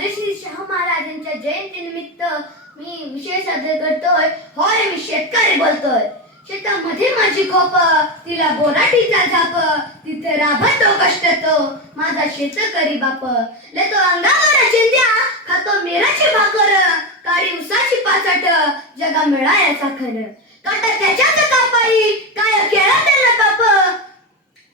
राजश्री शाहू महाराजांच्या जयंती निमित्त मी विषय साजरे करतोय. होय मी शेतकरी बोलतोय. शेतामध्ये माझी खोप तिला बोराटीचा झाप तिथे राबतो कष्ट तो. माझा शेतकरी बाप. लेतो अंगावर चिंद्या खातो मेराची भाकर. काळी उसाची पाचट जगा मिळायचा खर. काटा त्याच्याच कापाई काय केला त्याला बाप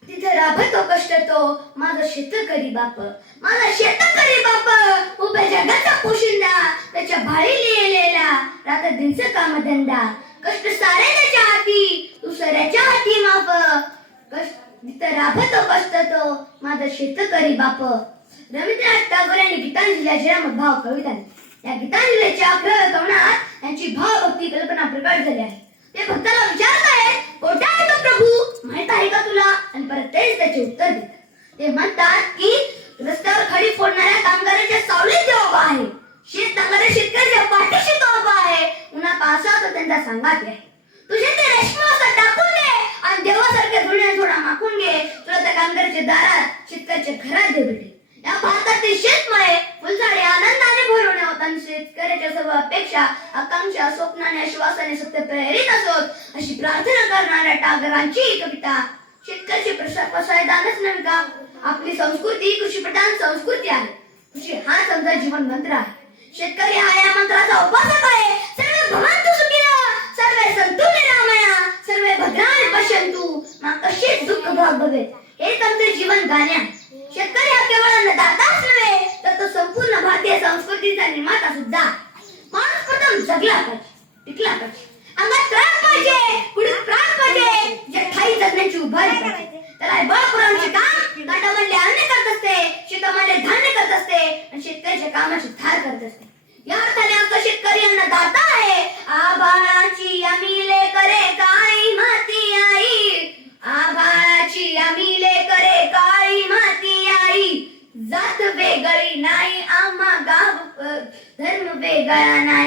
तिथे राबतो कष्ट तो. माझं शेत करी बाप. माझा शेतकरी बाप. उभ्या जगाचा पोशिंदा. त्याच्या भाळी लिहिलेला. रात्र दिनच काम धंदा कष्ट सारे त्याच्या हाती. दुसऱ्याच्या हाती माप कष्ट तिथं राबतो कष्ट तो. माझं शेत करी बाप. रवींद्रनाथ टागोर यांनी गीतांजली अजरामत भाव कविता या गीतांजलीच्या अग्रह कवनात यांची भावभक्ती कल्पना प्रकट झाली आहे. ते भक्ताला विचारत आहेत कोठे आहे तो प्रभू? आणि परत तेच त्याचे उत्तर देतात. ते म्हणतात की रस्त्यावर खडी फोडणाऱ्या कामगाराच्या सावलीत जे उभा आहे शेत नांगऱ्या शेतकऱ्याच्या पाठीशी तो उभा आहे. उन्हा पावसावर तो त्यांचा संगात आहे. तुझे ते रेशमी असं टाकून दे आणि देवासारखे धुण्या थोडा माखून घे. तुला त्या कामगाराच्या दारात शेतकऱ्याच्या घरात दे. भेटे या भारतातील शेतमळे फुलझाडे आनंदाने भरून होताना शेतकऱ्याच्या सर्व अपेक्षा आकांक्षा स्वप्नाने आश्वासाने सत्य प्रेरित असोत. अशी प्रार्थना करणाऱ्या टागरांची कविता शेतकऱ्याचे पसायदानच नव्हे का? आपली संस्कृती कृषीप्रधान संस्कृती आहे. कृषी हा समजा जीवन मंत्र आहे. शेतकरी हा या मंत्राचा उपासक आहे. सर्व भवंतु सुखिनः सर्वे सन्तु निरामया सर्व भद्राणि पश्यंतु. मा कशीच दुःख भाग बघे हे आमचे जीवन गाणे आहे शेतकरी हा केवळ अन्नदाताच नव्हे तर तो संपूर्ण भारतीय संस्कृतीचा निर्माता सुद्धा. माणूस प्रथम जगला पाहिजे टिकला पाहिजे. अंगात त्रास पाहिजे. पुढे प्राण पाहिजे? जे ठाई जगण्याची उभारी पाहिजे त्याला बळ पुरवण्याचे काम काटामधले अन्न करत असते. शेतामधले धान्य करत असते. आणि शेतकऱ्याच्या कामाची थार करत असते. या अर्थाने आमचा शेतकरी अन्नदाता आहे. आभाळाची आम्ही करे काळी माती आई? आभाळाची आम्ही करे काळी माती आई? जात वेगळी नाही. आम्हा गाव धर्म वेगळा नाही.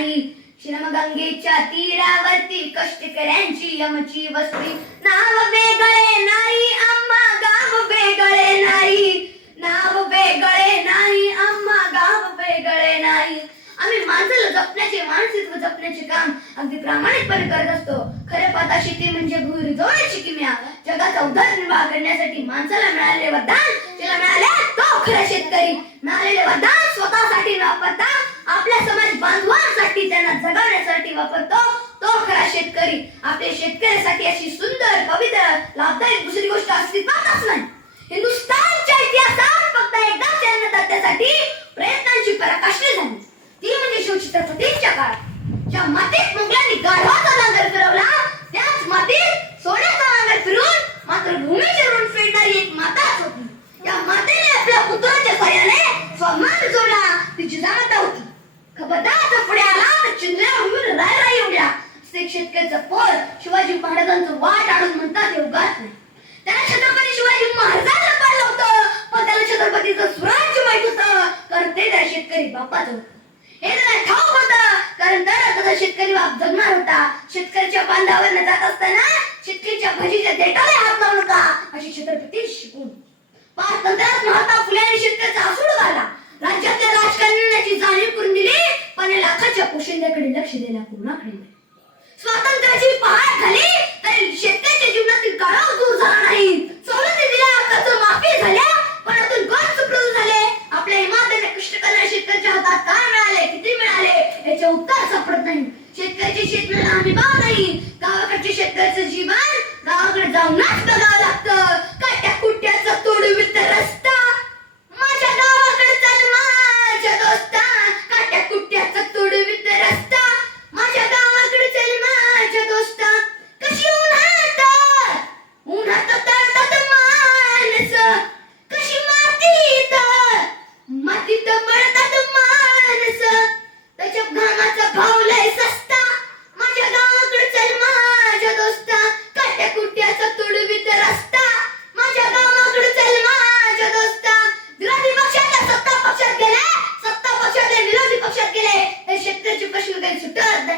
कष्टकऱ्यांची यमची वस्ती नाव वेगळे नाही आम्हा गाव वेगळे नाही नाव वेगळे नाही आम्हा गाव वेगळे नाही आम्ही माणसाला जपण्याचे मानसित्व जपण्याचे काम अगदी प्रामाणिकपणे करत असतो. खरे पाता शेती म्हणजे भूमी जोडायची किमया. जगाचा उदरनिर्वाह करण्यासाठी माणसाला मिळालेले वरदान तिला मिळाले तो खरा शेतकरी. मिळालेले वरदान स्वतःसाठी न वापरता आपल्या समाज बांधवांसाठी त्यांना जगवण्यासाठी वापरतो तो खरा शेतकरी आपल्या अशी सुंदर पवित्र लाभदायक दुसरी गोष्ट अस्तित्वातच नाही. हिंदुस्थानच्या इतिहासात फक्त एकदा एकदाच अन्नदात्यासाठी प्रयत्नांची पराकाष्ठा झाली. ती म्हणजे शिवछत्रपतींच्या काळात. ज्या मातीत मुघलांनी गाढवाचा नांगर फिरवला त्याच मातीत सोन्याचा नांगर फिरून मात्र भूमी चिरून फेडणारी एक माताच होती. या मातेने आपल्या पुत्राच्या साह्याने स्वाभिमान जोडला. तिची जाणता होती. खबरदार पुढे आला तर शेतकऱ्याचं पोर शिवाजी महाराजांचं वाट आणून म्हणतात हे उगाच नाही. त्याला छत्रपती शिवाजी महाराजांना पाहिलं होतं. पण त्याला छत्रपतीचं स्वराज्य माहीत होतं. कारण ते त्या शेतकरी बापाचं होतं. हे त्याला ठाऊक होतं. कारण तर त्याचा शेतकरी बाप जगणार होता. शेतकऱ्याच्या बांधावर जात असताना शेतकरीच्या भजीच्या देठाला हात लावू नका अशी छत्रपती शिकून. पारतंत्र्यात महात्मा फुले आणि शेतकऱ्याचा आसूड घाला राज्यातल्या राजकारण्याची जाणीव करून दिली. पण लाखाच्या पोशिंद्याकडे लक्ष द्यायला कोणाकडे नाही. स्वातंत्र्याची पहाट झाली तरी शेतकऱ्याच्या जीवनातील काळाव दूर झाला नाही.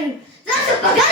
Zanim, zaraz to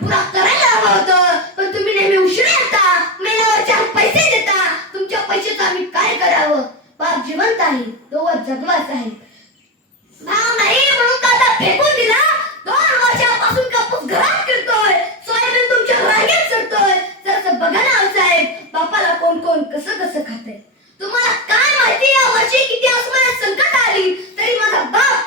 पुरा करायला हवं होतं. पण तुम्ही नेहमी उशिरा येता मेल्यावरच्या पैसे देता. तुमच्या पैशाचं आम्ही काय करावं? बाप जिवंत आहे. तोवर जगवाच आहे. भाव नाही म्हणून कांदा फेकून दिला. दोन वर्षापासून कापूस घरात करतोय. सोयाबीन तुमच्या रांगेत सरतोय जसं बघा ना हो साहेब. बापाला कोण कोण कसं कसं खाते तुम्हाला काय माहिती या वर्षी किती असमानात संकट आली? तरी माझा बाप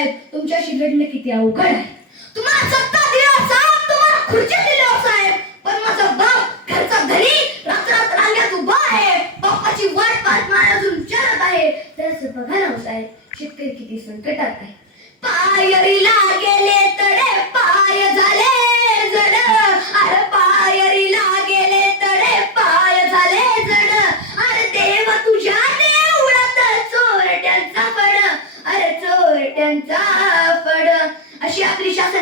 साहेब तुमच्याशी लढणं किती अवघड आहे. तुम्हाला सत्ता दिला साहेब तुम्हाला खुर्ची दिली साहेब. पण माझा बाप घरचा घरी रात्रात रांगेत उभा आहे. बापाची वाट पाहत मला अजून विचारत आहे. त्याचं बघा ना हो साहेब शेतकरी किती संकटात आहे. पायरीला गेले तडे पाय झाले अशी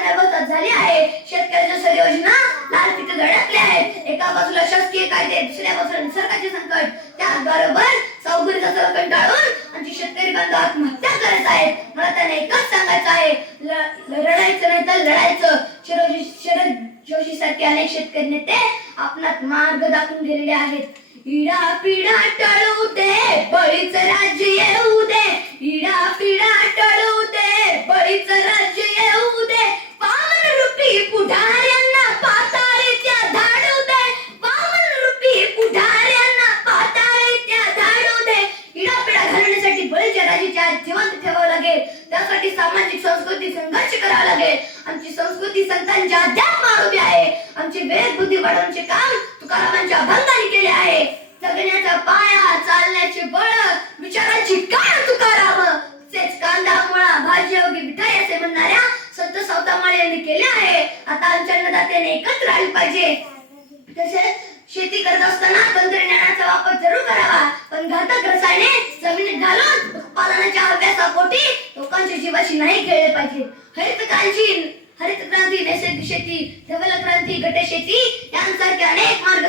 झाली आहे. शेतकऱ्याच्या सर्व योजना लाल पिकं धडकल्या आहेत. एका बाजूला शासकीय कायदे दुसऱ्या बाजूला निसर्गाचे संकट. त्याचबरोबर चौघडीचा सर्व कंटाळून आमचे शेतकरी बांधव आत्महत्या करत आहेत. मला त्यांना एकच सांगायचं आहे. लढायचं नाही तर लढायचं. शरद शरद जोशी सारखे अनेक शेतकरी नेते आपणात मार्ग दाखवून गेलेले आहेत. इडा पिडा टळू दे. बळीच राज्य येऊ दे. इडा पिडा टळू दे. संस्कृती संतांच्या अध्यात्मावर उभी आहे. आमची वेद बुद्धी वाढवण्याचे काम तुकारामांच्या अभंगाने केले आहे. जगण्याचा पाया चालण्याचे बळ विचारांची काय तुकाराम. तेच कांदा मुळा भाजी योगी मिठाई असे म्हणणाऱ्या संत सावतामाळे यांनी केले आहे. आता आमच्या अन्नदात्याने एकत्र आली पाहिजे. तसेच शेती करत असताना तंत्रज्ञानाचा वापर जरूर करावा. पण घातक रसायने जमिनीत घालून उत्पादनाच्या अभ्यासापोटी लोकांच्या जीवाशी नाही खेळले पाहिजे. हरितकांची हरित क्रांती नैसर्गिक शेती धवल क्रांती गट शेती यांसारखे अनेक मार्ग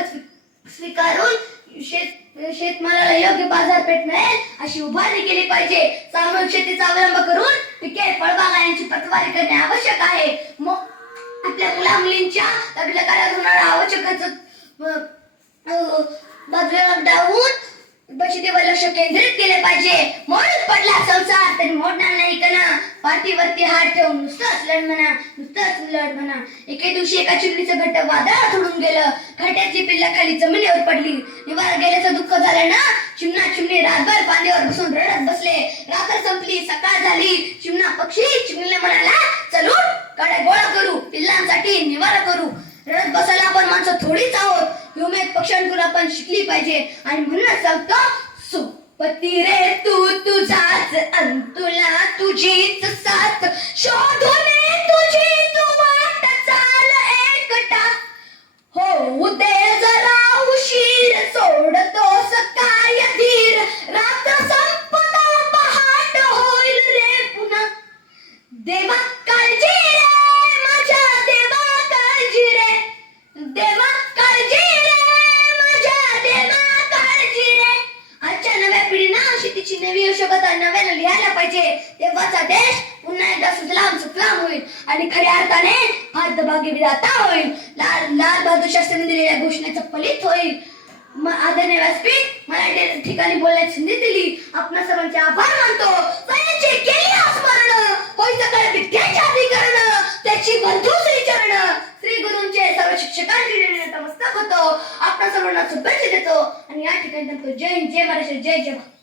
स्वीकारून शेत शेतमालाला योग्य बाजारपेठ मिळेल अशी उभारणी केली पाहिजे. सामूहिक शेतीचा अवलंब करून पिके फळबागा यांची प्रतवारी करणे आवश्यक आहे. आपल्या मुला मुलींच्या लग्न कार्यात होणारा आवश्यक खर्च बाजूला डावून बचतीवर लक्ष केंद्रित केले पाहिजे. म्हणून पडला संसार तरी मोडणार पाठीवरती हात ठेवून नुसतं लढ म्हणा नुसतं लढ म्हणा. एके दिवशी एका चिमणीचं घट वादळ उडून गेलं. घट्याची पिल्ला खाली जमिनीवर पडली. निवार गेल्याचं दुःख झालं ना? चिमणा चिमणी रातभर पाण्यावर बसून रडत बसले. रात्र संपली सकाळ झाली. चिमणा पक्षी चिमणीला म्हणाला चलू कडे गोळा करू पिल्लांसाठी निवारा करू. रडत बसायला आपण माणसं थोडीच आहोत. ह्युमेत पक्ष्यांकडून आपण शिकली पाहिजे. आणि म्हणूनच सांगतो पती रे तू तुझाच अंतुला तुझीच साथ. शोधून तुझी भारताचा देश पुन्हा एकदा सुजलाम सुफलाम होईल. आणि खऱ्या अर्थाने भाग्यभागी विधाता होईल. लाल लाल बहादूर शास्त्रीने दिलेल्या घोषणेचं फलित होईल. आदरणीय व्यासपीठ मला या ठिकाणी बोलण्याची संधी दिली. आपण सर्वांचे आभार मानतो. सयाचे केली स्मरण होय सकळ विद्याच्या अधिकरण? त्याची बंधू श्री चरण श्री गुरुंचे सर्व शिक्षकांचे ऋणी नतमस्तक होतो. आपण सर्वांना शुभेच्छा देतो. आणि या ठिकाणी जय हिंद, जय महाराष्ट्र जय जय भारत.